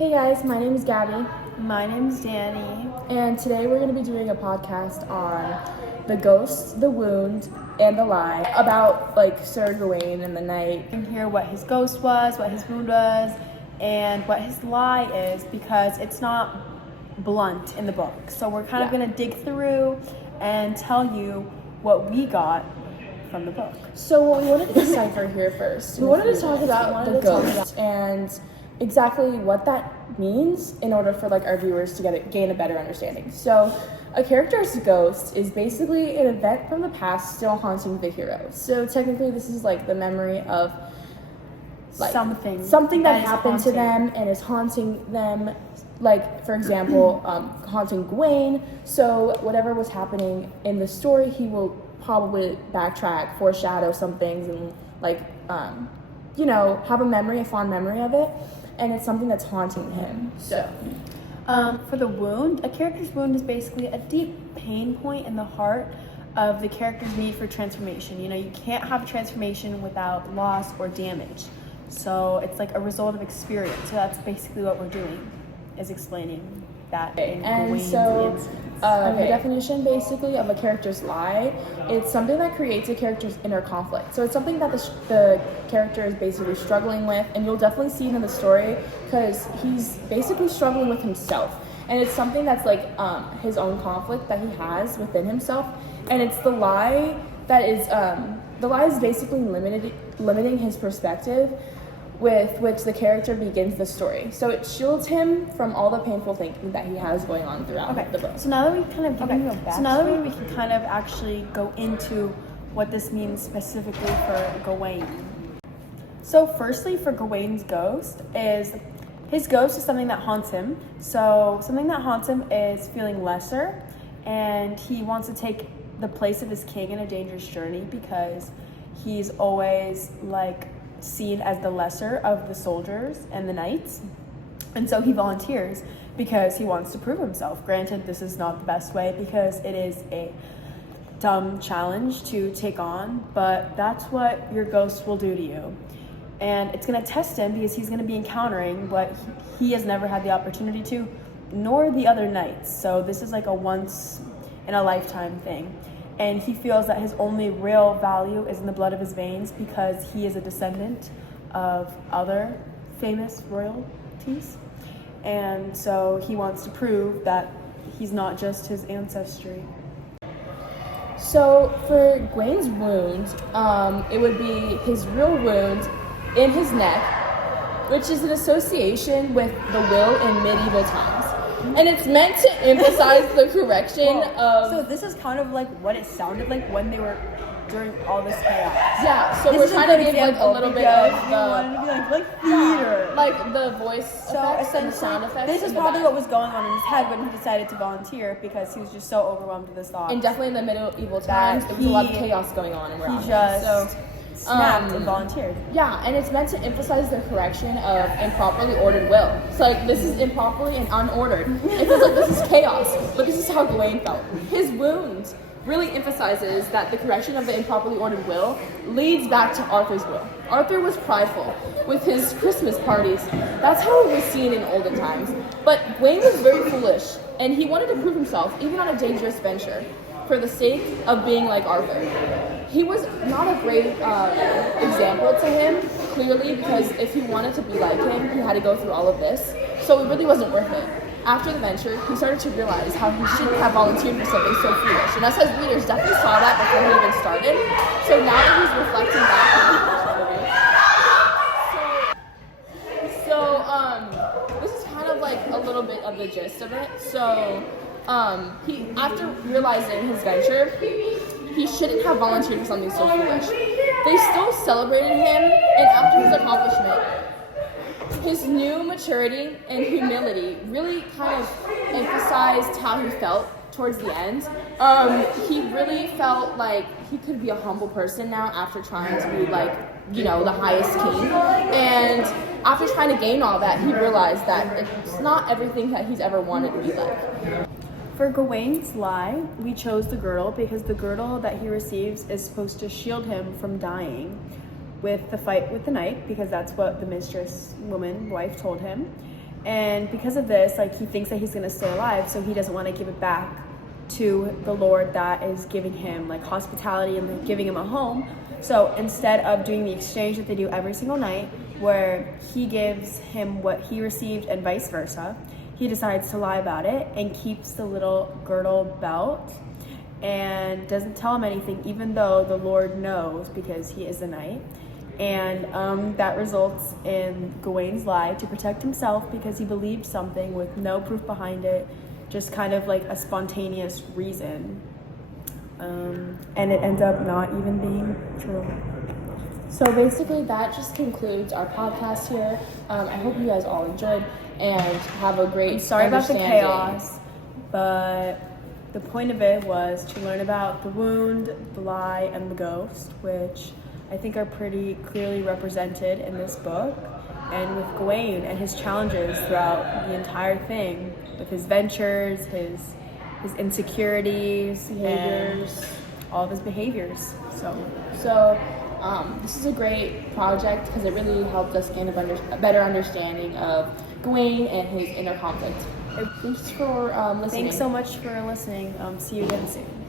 Hey guys, my name is Gabby, My name's Danny. and today we're going to be doing a podcast on the ghost, the wound, and the lie about Sir Gawain and the night. You can hear what his ghost was, what his wound was, and what his lie is because it's not blunt in the book. So we're kind of going to dig through and tell you what we got from the book. So what we wanted to decipher here first, we wanted to talk about the ghost and exactly what that means in order for our viewers to gain a better understanding. So a character's ghost is basically an event from the past still haunting the hero. So technically this is the memory of something that happened to them and is haunting them. For example, haunting Gawain. So whatever was happening in the story, he will probably backtrack, foreshadow some things, and have a fond memory of it. And it's something that's haunting him. So, for the wound, a character's wound is basically a deep pain point in the heart of the character's need for transformation. You can't have a transformation without loss or damage. So it's like a result of experience. So that's basically what we're doing, is explaining that in Gawain's instance. The definition basically of a character's lie, it's something that creates a character's inner conflict. So it's something that the character is basically struggling with, and you'll definitely see it in the story because he's basically struggling with himself. And it's something that's his own conflict that he has within himself. And it's the lie that is, basically limiting his perspective with which the character begins the story. So it shields him from all the painful thinking that he has going on throughout the book. So now that we kind of we can kind of actually go into what this means specifically for Gawain. So firstly, for Gawain's ghost is his ghost is something that haunts him. So something that haunts him is feeling lesser, and he wants to take the place of his king in a dangerous journey because he's always seen as the lesser of the soldiers and the knights, and so he volunteers because he wants to prove himself. Granted, this is not the best way because it is a dumb challenge to take on, but that's what your ghost will do to you, and it's going to test him because he's going to be encountering what he has never had the opportunity to, nor the other knights. So this is a once in a lifetime thing. And he feels that his only real value is in the blood of his veins because he is a descendant of other famous royalties. And so he wants to prove that he's not just his ancestry. So for Gawain's wound, it would be his real wound in his neck, which is an association with the will in medieval times. And it's meant to emphasize the correction of... So this is kind of what it sounded like when they were during all this chaos. Yeah, so we're trying to give a little bit of the... wanted to be theater. The voice effects and the sound effects. This is probably what was going on in his head when he decided to volunteer because he was just so overwhelmed with his thoughts. And definitely in the medieval times, there was a lot of chaos going on around him. Snapped and volunteered. Yeah, and it's meant to emphasize the correction of improperly ordered will. It's this is improperly and unordered. It feels this is chaos, but this is how Gawain felt. His wound really emphasizes that the correction of the improperly ordered will leads back to Arthur's will. Arthur was prideful with his Christmas parties. That's how it was seen in olden times. But Gawain was very foolish, and he wanted to prove himself, even on a dangerous venture, for the sake of being like Arthur. He was not a great example to him, clearly, because if he wanted to be like him, he had to go through all of this. So it really wasn't worth it. After the venture, he started to realize how he shouldn't have volunteered for something so foolish. And us as readers definitely saw that before he even started. So now that he's reflecting back on this is kind of a little bit of the gist of it. So he, after realizing his venture, he shouldn't have volunteered for something so foolish. They still celebrated him, and after his accomplishment, his new maturity and humility really kind of emphasized how he felt towards the end. He really felt like he could be a humble person now after trying to be the highest king. And after trying to gain all that, he realized that it's not everything that he's ever wanted to be like. For Gawain's lie, we chose the girdle because the girdle that he receives is supposed to shield him from dying with the fight with the knight, because that's what the mistress wife told him. And because of this, like, he thinks that he's going to stay alive, so he doesn't want to give it back to the Lord that is giving him like hospitality and like, giving him a home. So instead of doing the exchange that they do every single night, where he gives him what he received and vice versa, he decides to lie about it and keeps the little girdle belt and doesn't tell him anything, even though the Lord knows, because he is a knight. And that results in Gawain's lie to protect himself, because he believed something with no proof behind it, just kind of like a spontaneous reason. And it ends up not even being true. So basically that just concludes our podcast here. I hope you guys all enjoyed and have a great I'm sorry about the understanding. chaos, but the point of it was to learn about the wound, the lie, and the ghost, which I think are pretty clearly represented in this book, and with Gawain and his challenges throughout the entire thing, with his ventures, his insecurities, Behaviors. and all of his behaviors. So this is a great project because it really helped us gain a better understanding of Gawain and his inner conflict. Thanks for listening. Thanks so much for listening. See you again soon.